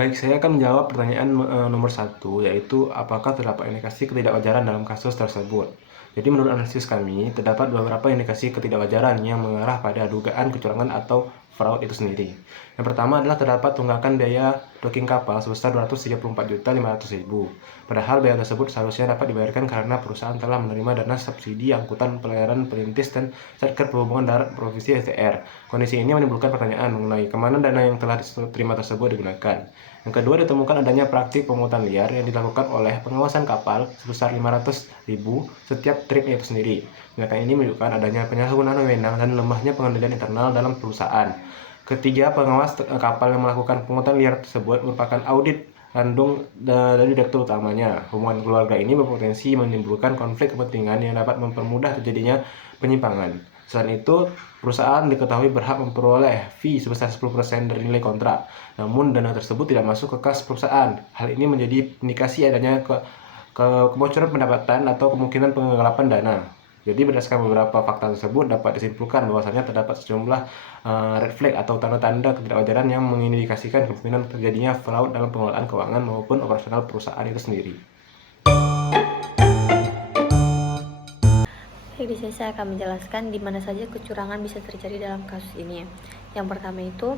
Baik, saya akan menjawab pertanyaan nomor satu, yaitu apakah terdapat indikasi ketidakwajaran dalam kasus tersebut. Jadi menurut analisis kami, terdapat beberapa indikasi ketidakwajaran yang mengarah pada dugaan kecurangan atau fraud itu sendiri. Yang pertama adalah terdapat tunggakan biaya docking kapal sebesar 234.500.000. Padahal biaya tersebut seharusnya dapat dibayarkan karena perusahaan telah menerima dana subsidi angkutan pelayaran perintis dan Satker Perhubungan Darat Provinsi SDR. Kondisi ini menimbulkan pertanyaan mengenai kemana dana yang telah diterima tersebut digunakan. Yang kedua, ditemukan adanya praktik pungutan liar yang dilakukan oleh pengawasan kapal sebesar 500.000 setiap trip itu sendiri. Tindakan ini menunjukkan adanya penyalahgunaan wewenang dan lemahnya pengendalian internal dalam perusahaan. Ketiga, pengawas kapal yang melakukan pungutan liar tersebut merupakan audit kandung dari direktur utamanya. Hubungan keluarga ini berpotensi menimbulkan konflik kepentingan yang dapat mempermudah terjadinya penyimpangan. Selain itu, perusahaan diketahui berhak memperoleh fee sebesar 10% dari nilai kontrak. Namun dana tersebut tidak masuk ke kas perusahaan. Hal ini menjadi indikasi adanya kebocoran pendapatan atau kemungkinan penggelapan dana. Jadi berdasarkan beberapa fakta tersebut dapat disimpulkan bahwasanya terdapat sejumlah red flag atau tanda-tanda ketidakwajaran yang mengindikasikan kemungkinan terjadinya fraud dalam pengelolaan keuangan maupun operasional perusahaan itu sendiri. Di sini saya akan menjelaskan di mana saja kecurangan bisa terjadi dalam kasus ini. Yang pertama itu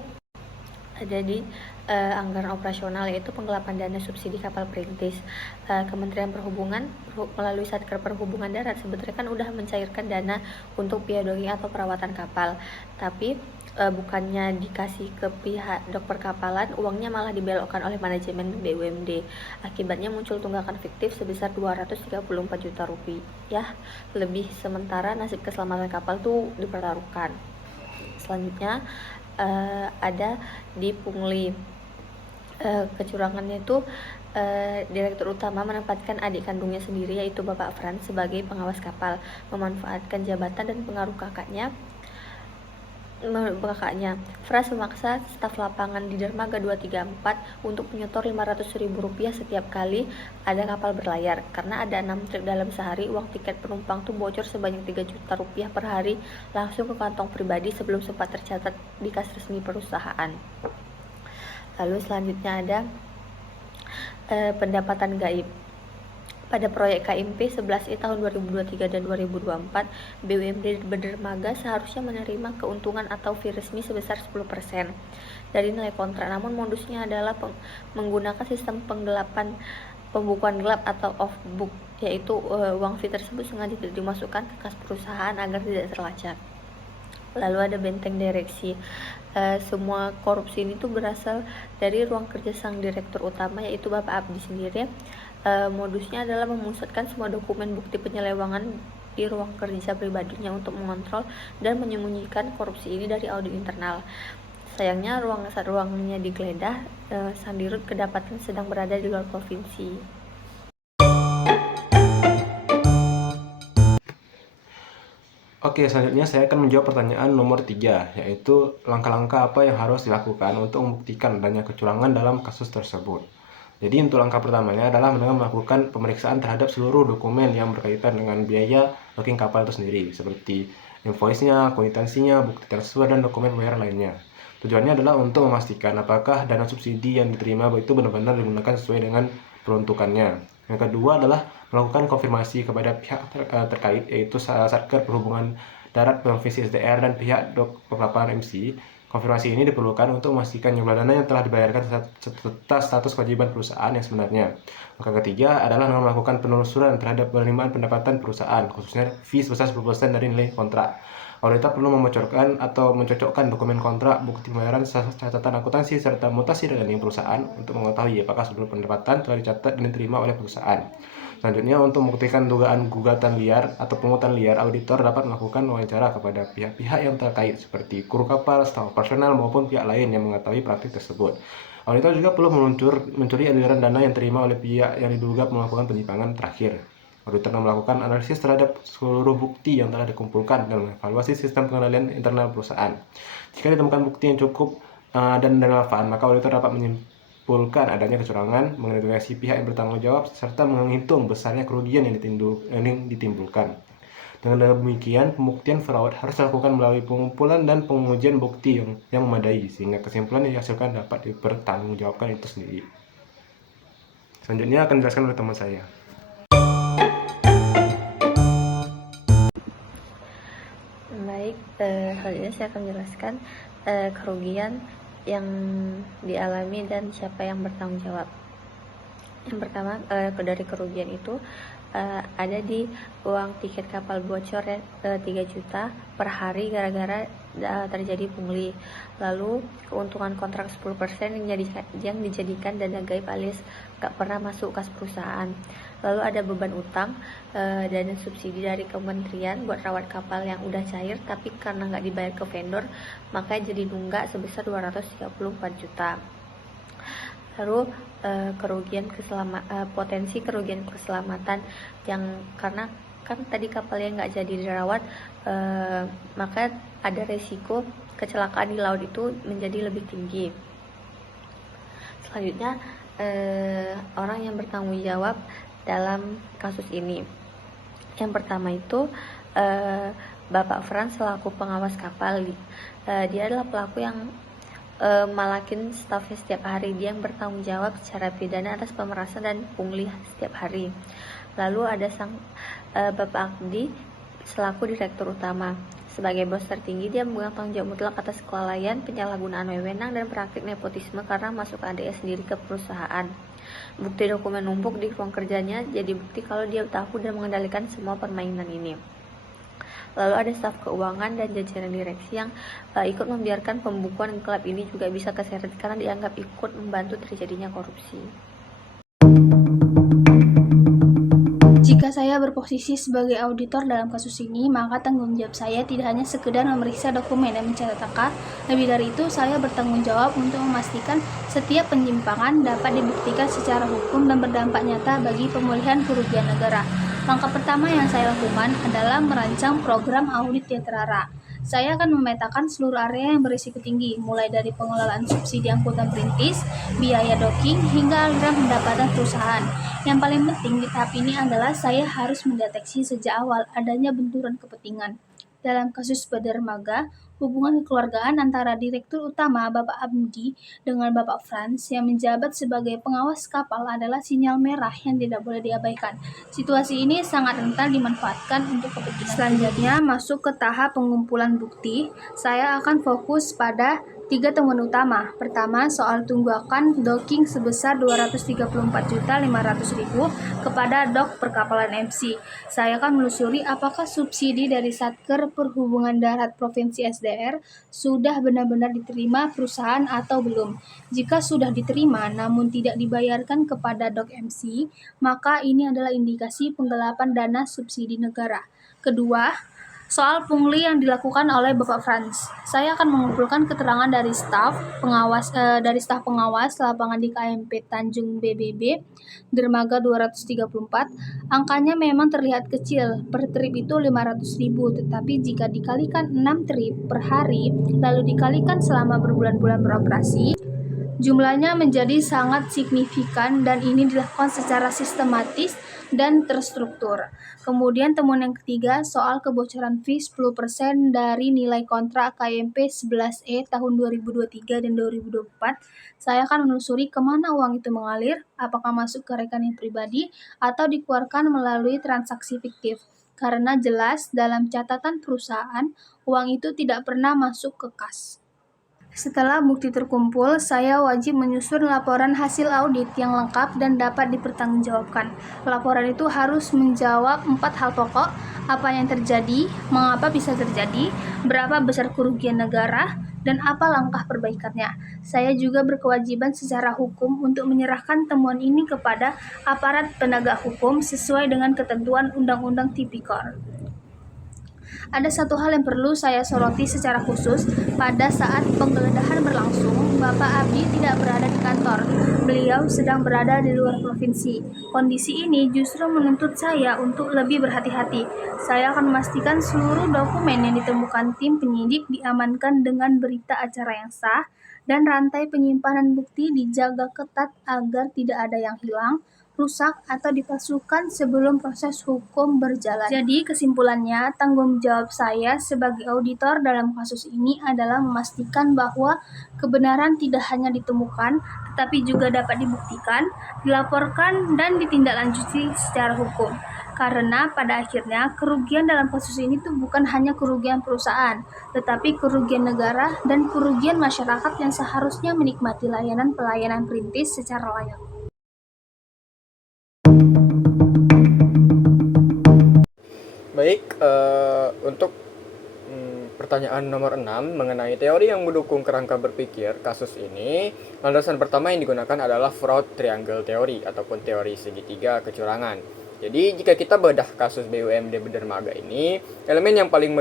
ada di anggaran operasional, yaitu penggelapan dana subsidi kapal perintis. Kementerian Perhubungan melalui Satker Perhubungan Darat sebetulnya kan udah mencairkan dana untuk biaya docking atau perawatan kapal, tapi bukannya dikasih ke pihak dok perkapalan, uangnya malah dibelokkan oleh manajemen BUMD. Akibatnya muncul tunggakan fiktif sebesar 234 juta rupiah lebih, sementara nasib keselamatan kapal tuh dipertaruhkan. Selanjutnya ada di pungli. Kecurangannya itu direktur utama menempatkan adik kandungnya sendiri, yaitu Bapak Frans, sebagai pengawas kapal, memanfaatkan jabatan dan pengaruh kakaknya. Frans memaksa staf lapangan di dermaga 234 untuk menyetor Rp500.000 setiap kali ada kapal berlayar. Karena ada 6 trip dalam sehari, uang tiket penumpang tuh bocor sebanyak Rp3 juta per hari langsung ke kantong pribadi sebelum sempat tercatat di kas resmi perusahaan. Lalu selanjutnya ada pendapatan gaib. Pada proyek KMP 11I tahun 2023 dan 2024, BUMD Dermaga seharusnya menerima keuntungan atau fee resmi sebesar 10% dari nilai kontrak. Namun modusnya adalah menggunakan sistem pembukuan gelap atau off book, yaitu uang fee tersebut sengaja tidak dimasukkan ke kas perusahaan agar tidak terlacak. Lalu ada benteng direksi. Semua korupsi ini tuh berasal dari ruang kerja sang direktur utama, yaitu Bapak Abdi sendiri. Modusnya adalah memusatkan semua dokumen bukti penyelewangan di ruang kerja pribadinya untuk mengontrol dan menyembunyikan korupsi ini dari audit internal. Sayangnya ruangnya digeledah, sang dirut kedapatan sedang berada di luar provinsi. Oke, selanjutnya saya akan menjawab pertanyaan nomor 3, yaitu langkah-langkah apa yang harus dilakukan untuk membuktikan adanya kecurangan dalam kasus tersebut. Jadi untuk langkah pertamanya adalah dengan melakukan pemeriksaan terhadap seluruh dokumen yang berkaitan dengan biaya docking kapal itu sendiri, seperti invoice-nya, kwitansinya, bukti transfer, dan dokumen pembayaran lainnya. Tujuannya adalah untuk memastikan apakah dana subsidi yang diterima itu benar-benar digunakan sesuai dengan peruntukannya. Yang kedua adalah melakukan konfirmasi kepada pihak terkait, yaitu Satker Perhubungan Darat Provinsi SDR dan pihak Dok Perkapalan MC. Konfirmasi ini diperlukan untuk memastikan jumlah dana yang telah dibayarkan serta status kewajiban perusahaan yang sebenarnya. Langkah ketiga adalah melakukan penelusuran terhadap penerimaan pendapatan perusahaan, khususnya fee sebesar 10% dari nilai kontrak. Auditor perlu membocorkan atau mencocokkan dokumen kontrak, bukti pembayaran, catatan akuntansi, serta mutasi rekening perusahaan untuk mengetahui apakah seluruh pendapatan telah dicatat dan diterima oleh perusahaan. Selanjutnya, untuk membuktikan dugaan gugatan liar atau pungutan liar, auditor dapat melakukan wawancara kepada pihak-pihak yang terkait seperti kru kapal, staf operasional, maupun pihak lain yang mengetahui praktik tersebut. Auditor juga perlu mencuri aliran dana yang terima oleh pihak yang diduga melakukan penyimpangan terakhir. Auditor melakukan analisis terhadap seluruh bukti yang telah dikumpulkan dan mengevaluasi sistem pengendalian internal perusahaan. Jika ditemukan bukti yang cukup dan relevan, maka auditor dapat menyimpulkan adanya kecurangan, mengidentifikasi pihak yang bertanggung jawab, serta menghitung besarnya kerugian yang ditimbulkan. Dengan demikian, pembuktian fraud harus dilakukan melalui pengumpulan dan pengujian bukti yang memadai, sehingga kesimpulan yang dihasilkan dapat dipertanggungjawabkan itu sendiri. Selanjutnya akan dijelaskan oleh teman saya. Baik, selanjutnya saya akan menjelaskan kerugian yang dialami dan siapa yang bertanggung jawab. Yang pertama, dari kerugian itu ada di uang tiket kapal bocor 3 juta per hari gara-gara terjadi pungli. Lalu keuntungan kontrak 10% yang dijadikan dana gaib alias gak pernah masuk kas perusahaan. Lalu ada beban utang, dana subsidi dari kementerian buat rawat kapal yang udah cair tapi karena nggak dibayar ke vendor makanya jadi nunggak sebesar 234 juta. Lalu potensi kerugian keselamatan yang karena kan tadi kapalnya nggak jadi dirawat, maka ada resiko kecelakaan di laut itu menjadi lebih tinggi. Selanjutnya, orang yang bertanggung jawab dalam kasus ini. Yang pertama itu Bapak Franz selaku pengawas kapal. Dia adalah pelaku yang malakin stafnya setiap hari. Dia yang bertanggung jawab secara pidana atas pemerasan dan pungli setiap hari. Lalu ada Bapak Akdi selaku direktur utama. Sebagai bos tertinggi, dia memegang tanggung jawab mutlak atas kelalaian, penyalahgunaan wewenang, dan praktik nepotisme karena masuk ADS sendiri ke perusahaan. Bukti dokumen numpuk di ruang kerjanya jadi bukti kalau dia tahu dan mengendalikan semua permainan ini. Lalu ada staf keuangan dan jajaran direksi yang ikut membiarkan pembukuan klub ini juga bisa keseret karena dianggap ikut membantu terjadinya korupsi. Jika saya berposisi sebagai auditor dalam kasus ini, maka tanggung jawab saya tidak hanya sekedar memeriksa dokumen dan mencatat angka. Lebih dari itu, saya bertanggung jawab untuk memastikan setiap penyimpangan dapat dibuktikan secara hukum dan berdampak nyata bagi pemulihan kerugian negara. Langkah pertama yang saya lakukan adalah merancang program audit yang terarah. Saya akan memetakan seluruh area yang berisiko tinggi, mulai dari pengelolaan subsidi angkutan perintis, biaya docking, hingga aliran pendapatan perusahaan. Yang paling penting di tahap ini adalah saya harus mendeteksi sejak awal adanya benturan kepentingan. Dalam kasus Dermaga, hubungan kekeluargaan antara Direktur Utama Bapak Abdi dengan Bapak Franz yang menjabat sebagai pengawas kapal adalah sinyal merah yang tidak boleh diabaikan. Situasi ini sangat rentan dimanfaatkan untuk kepentingan. Selanjutnya, masuk ke tahap pengumpulan bukti. Saya akan fokus pada 3 temuan utama. Pertama, soal tunggakan docking sebesar 234.500.000 kepada Dok Perkapalan MC. Saya akan menelusuri apakah subsidi dari Satker Perhubungan Darat Provinsi SDR sudah benar-benar diterima perusahaan atau belum. Jika sudah diterima namun tidak dibayarkan kepada Dok MC, maka ini adalah indikasi penggelapan dana subsidi negara. Kedua, soal pungli yang dilakukan oleh Bapak Franz. Saya akan mengumpulkan keterangan dari staf pengawas lapangan di KMP Tanjung BBB Dermaga 234. Angkanya memang terlihat kecil, per trip itu 500.000, tetapi jika dikalikan 6 trip per hari lalu dikalikan selama berbulan-bulan beroperasi, jumlahnya menjadi sangat signifikan dan ini dilakukan secara sistematis dan terstruktur. Kemudian temuan yang ketiga soal kebocoran fee 10% dari nilai kontrak KMP 11E tahun 2023 dan 2024. Saya akan menelusuri kemana uang itu mengalir, apakah masuk ke rekening pribadi atau dikeluarkan melalui transaksi fiktif. Karena jelas dalam catatan perusahaan, uang itu tidak pernah masuk ke kas. Setelah bukti terkumpul, saya wajib menyusun laporan hasil audit yang lengkap dan dapat dipertanggungjawabkan. Laporan itu harus menjawab 4 hal pokok: apa yang terjadi, mengapa bisa terjadi, berapa besar kerugian negara, dan apa langkah perbaikannya. Saya juga berkewajiban secara hukum untuk menyerahkan temuan ini kepada aparat penegak hukum sesuai dengan ketentuan Undang-Undang Tipikor. Ada satu hal yang perlu saya soroti secara khusus. Pada saat penggeledahan berlangsung, Bapak Abdi tidak berada di kantor. Beliau sedang berada di luar provinsi. Kondisi ini justru menuntut saya untuk lebih berhati-hati. Saya akan memastikan seluruh dokumen yang ditemukan tim penyidik diamankan dengan berita acara yang sah, dan rantai penyimpanan bukti dijaga ketat agar tidak ada yang hilang, rusak atau dipalsukan sebelum proses hukum berjalan. Jadi kesimpulannya, tanggung jawab saya sebagai auditor dalam kasus ini adalah memastikan bahwa kebenaran tidak hanya ditemukan, tetapi juga dapat dibuktikan, dilaporkan, dan ditindaklanjuti secara hukum. Karena pada akhirnya kerugian dalam kasus ini tuh bukan hanya kerugian perusahaan, tetapi kerugian negara dan kerugian masyarakat yang seharusnya menikmati pelayanan perintis secara layak. Baik, untuk pertanyaan nomor 6 mengenai teori yang mendukung kerangka berpikir kasus ini, landasan pertama yang digunakan adalah fraud triangle theory ataupun teori segitiga kecurangan. Jadi jika kita bedah kasus BUMD Dermaga ini, elemen yang paling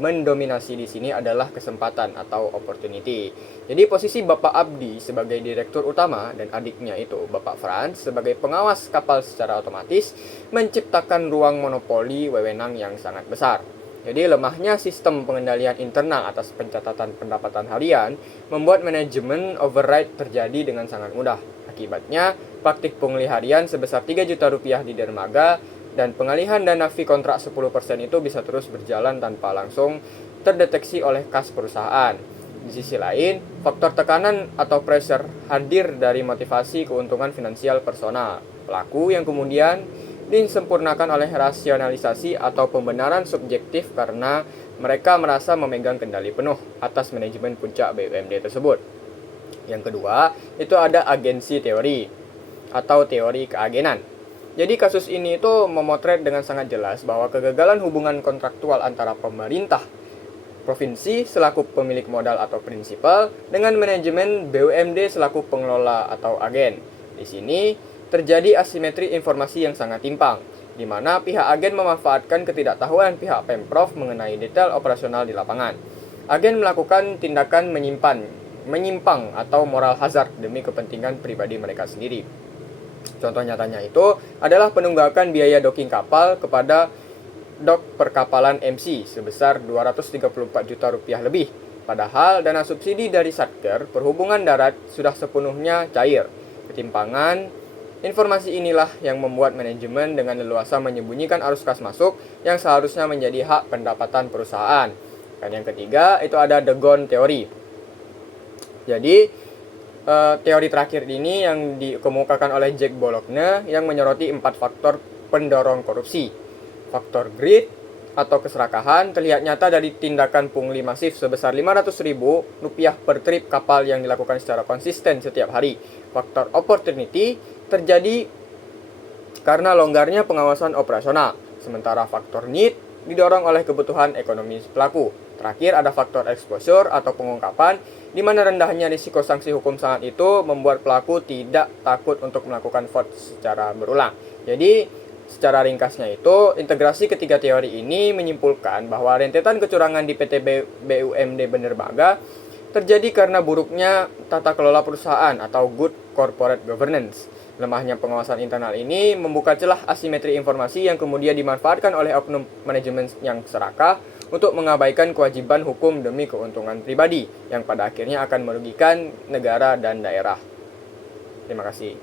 mendominasi di sini adalah kesempatan atau opportunity. Jadi posisi Bapak Abdi sebagai direktur utama dan adiknya itu Bapak Franz sebagai pengawas kapal secara otomatis menciptakan ruang monopoli wewenang yang sangat besar. Jadi lemahnya sistem pengendalian internal atas pencatatan pendapatan harian membuat manajemen override terjadi dengan sangat mudah. Akibatnya, praktik pungli harian sebesar 3 juta rupiah di dermaga dan pengalihan dana fee kontrak 10% itu bisa terus berjalan tanpa langsung terdeteksi oleh kas perusahaan. Di sisi lain, faktor tekanan atau pressure hadir dari motivasi keuntungan finansial personal pelaku yang kemudian disempurnakan oleh rasionalisasi atau pembenaran subjektif karena mereka merasa memegang kendali penuh atas manajemen puncak BUMD tersebut. Yang kedua, itu ada agensi teori atau teori keagenan. Jadi kasus ini itu memotret dengan sangat jelas bahwa kegagalan hubungan kontraktual antara pemerintah provinsi selaku pemilik modal atau prinsipal dengan manajemen BUMD selaku pengelola atau agen. Di sini terjadi asimetri informasi yang sangat timpang, di mana pihak agen memanfaatkan ketidaktahuan pihak Pemprov mengenai detail operasional di lapangan. Agen melakukan tindakan menyimpang atau moral hazard demi kepentingan pribadi mereka sendiri. Contoh nyatanya itu adalah penunggakan biaya docking kapal kepada dok perkapalan MC sebesar 234 juta rupiah lebih. Padahal dana subsidi dari Satker Perhubungan Darat sudah sepenuhnya cair. Ketimpangan informasi inilah yang membuat manajemen dengan leluasa menyembunyikan arus kas masuk yang seharusnya menjadi hak pendapatan perusahaan. Dan yang ketiga itu ada the gone theory. Jadi teori terakhir ini yang dikemukakan oleh Jack Bologna yang menyoroti 4 faktor pendorong korupsi. Faktor greed atau keserakahan terlihat nyata dari tindakan pungli masif sebesar Rp500.000 per trip kapal yang dilakukan secara konsisten setiap hari. Faktor opportunity terjadi karena longgarnya pengawasan operasional, sementara faktor need didorong oleh kebutuhan ekonomi pelaku. Terakhir ada faktor exposure atau pengungkapan, di mana rendahnya risiko sanksi hukum sangat itu membuat pelaku tidak takut untuk melakukan fraud secara berulang. Jadi secara ringkasnya itu, integrasi ketiga teori ini menyimpulkan bahwa rentetan kecurangan di PT BUMD Dermaga terjadi karena buruknya tata kelola perusahaan atau good corporate governance. Lemahnya pengawasan internal ini membuka celah asimetri informasi yang kemudian dimanfaatkan oleh oknum manajemen yang serakah untuk mengabaikan kewajiban hukum demi keuntungan pribadi yang pada akhirnya akan merugikan negara dan daerah. Terima kasih.